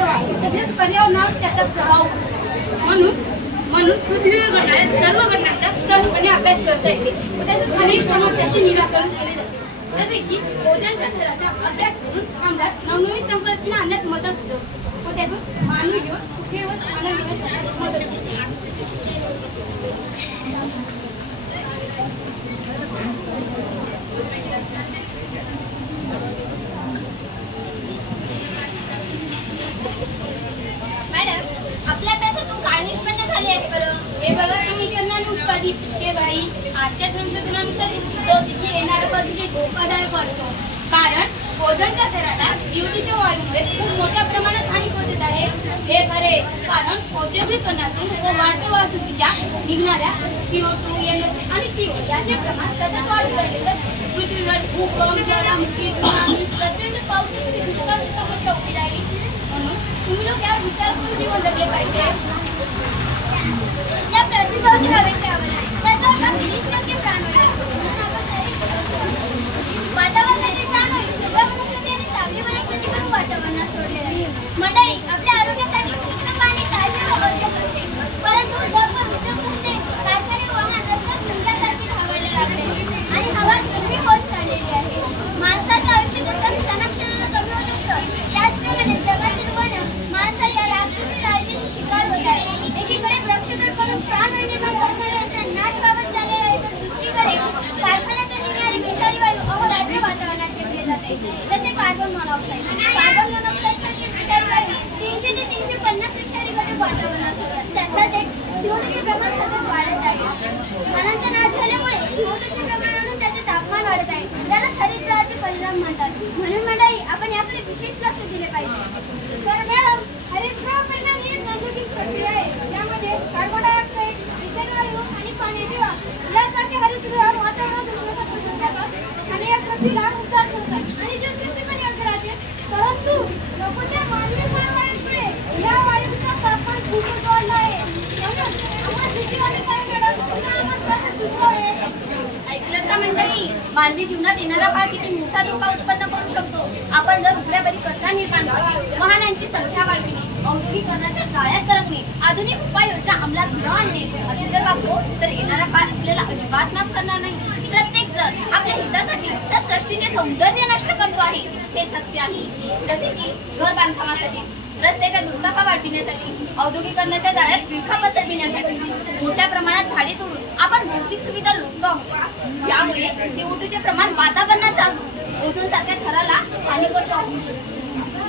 अस्तित्व तसेच पर्यावरणावर त्याचा प्रभाव म्हणून पृथ्वीवर घडणाऱ्या सर्व घटनांचा सहजपणे अभ्यास करता येते व त्यातून अनेक समस्यांचे निराकरण केले जाते. जसे की ओझोनच्या थराचा अभ्यास करून आम्हाला नवनवीन संकल्पना आणण्यात मदत होतो व त्यातून मानवी जीवन सुखी व आनंदी होण्यास मदत होते. हे बघा, समीकरणाने उत्पादित शेवाई आजच्या संशोधनानुसार सिद्ध होते की येणारा प्रदूषण धोकादायक वाटतो. कारण ओझोनच्या थराला CO2च्या वायूमुळे खूप मोठ्या प्रमाणात हानी पोहोचत आहे. हे खरे, कारण औद्योगिकरणातून व वाढत्या वाहतुकीच्या निघणाऱ्या CO2, NO2 आणि CO याचे प्रमाण सतत वाढत राहिले तर पृथ्वीवर भूकंप, ज्वालामुखी, सुनामी, प्रचंड पावसाची दुष्काळाची समस्या उभी राहिली. म्हणून तुम्ही लोक यावर विचार करून जीवन जगले पाहिजे. या प्रतिभौतिक हवेच्यावर त्याचा 30% प्राणवायू वातावरणाचे प्राणवायू सगळ्या वनस्पती आणि सागरी वनस्पती पण वातावरणात सोडले जाते. मंडळी, आपल्या आरोग्यासाठी शुद्ध पाणी ताजे व आवश्यक असते, परंतु जगभर उद्योग धंदे, कारखाने वाहन रस्त्यात सुंदरसारखी धावायला लागले आणि हवा दुर्मी होत चाललेली आहे. माणसाचं आयुष्य जसं क्षणाक्षणाला कमी होत असतं, त्याचप्रमाणे जगातील वन माणसाच्या राक्षसी लालचीची शिकार होत आहे. एकीकडे वृक्षतोड करून प्राणवायू निर्माण करणाऱ्यांचा नाश पावत झालेला आहे तर दुसरीकडे कारखान्यातून निघणारी विषारी वायू अहोरात्र वातावरणात ठेवले जाते. जसे कार्बन मोनॉक्साईड सारखे विषारी वायू 300 ते 350 विषारी घटक वातावरणात सोडतात. त्यातच एक CO2चे प्रमाण सतत वाढत आहे. वनांचा नाश झाल्यामुळे CO2चे प्रमाण वाढून त्याचे तापमान वाढत आहे. त्याला हरितगृहाचे परिणाम म्हणतात. म्हणून मंडळी, आपण याकडे विशेष लक्ष दिले पाहिजे. तर मॅडम, हरितगृह परिणाम ही एक नैसर्गिक प्रक्रिया आहे. यामध्ये कार्बन डायऑक्साईड, मिथेन वायू आणि पाण्याची वाफ यासारखे हरितगृह वातावरणातून प्रकाश जातात आणि या पृथ्वीला उबदार करतात आणि जलसृष्टी पण योग्य राहते. परंतु नको त्या मानवी परवानगीमुळे या वायूचा तापमान खूपच वाढला आहे. म्हणून आम्हाला भीतीवाणी काय मॅडम, पुन्हा आम्हाला सुचवावे. ऐकलं का मंडळी? मानवी जीवनात येणारा काळ किती मोठा धोका उत्पन्न करू शकतो. आपण जर उघड्यावरी कचरा निर्माण करणे, वाहनांची संख्या वाढविणे, औद्योगिकरणाच्या जाळ्यात तरंगणे, आधुनिक उपाययोजना अंमलात न आणणे असे जर वागलो तर येणारा काळ आपल्याला अजिबात माफ करणार नाही. प्रत्येक जण आपल्या हितासाठी त्या सृष्टीचे सौंदर्य नष्ट करतो आहे, हे सत्य आहे. जसे की घर बांधकामासाठी, रस्त्याच्या दुर्गंधा वाढविण्यासाठी, औद्योगिकरणाच्या जाळ्यात विळखा पसरविण्यासाठी मोठ्या प्रमाणात झाडे तोडून आपण भौतिक सुविधा लुटतो आहोत. यामुळे CO2चे प्रमाण वातावरणात जाऊन ओझोन सारख्या थराला हानी करतो आहोत.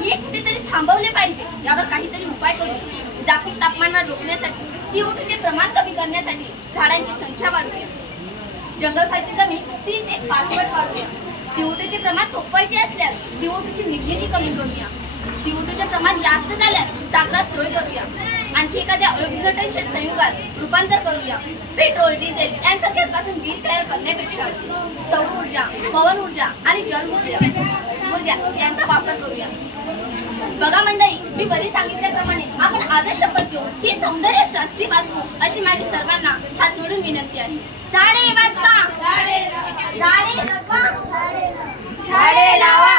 हे कुठेतरी थांबवले पाहिजे. यावर काहीतरी उपाय करू. जागतिक तापमानावर रोखण्यासाठी, CO2चे प्रमाण कमी करण्यासाठी झाडांची संख्या वाढवूया. जंगलखाची जमीन 3 ते 5 पट वाढवूया. CO2चे प्रमाण थोपवायचे असल्यास CO2ची निर्मिती कमी करूया. CO2चे प्रमाण जास्त झाल्यास सागरात सोय करूया. आणखी एखाद्या अविघटन संयुगात रूपांतर करूया. पेट्रोल, डिझेल यांसारख्यांपासून वीज तयार करण्यापेक्षा सौर ऊर्जा, पवन ऊर्जा आणि जल ऊर्जा यांचा वापर करूया. बघा मंडळी, मी वरी सांगितल्याप्रमाणे आपण आदर्श शपथ घेऊ ही सौंदर्य सृष्टी वाचवू अशी माझी सर्वांना हात जोडून विनंती आहे. झाडे वाचवा, झाडे जगवा, झाडे लावा.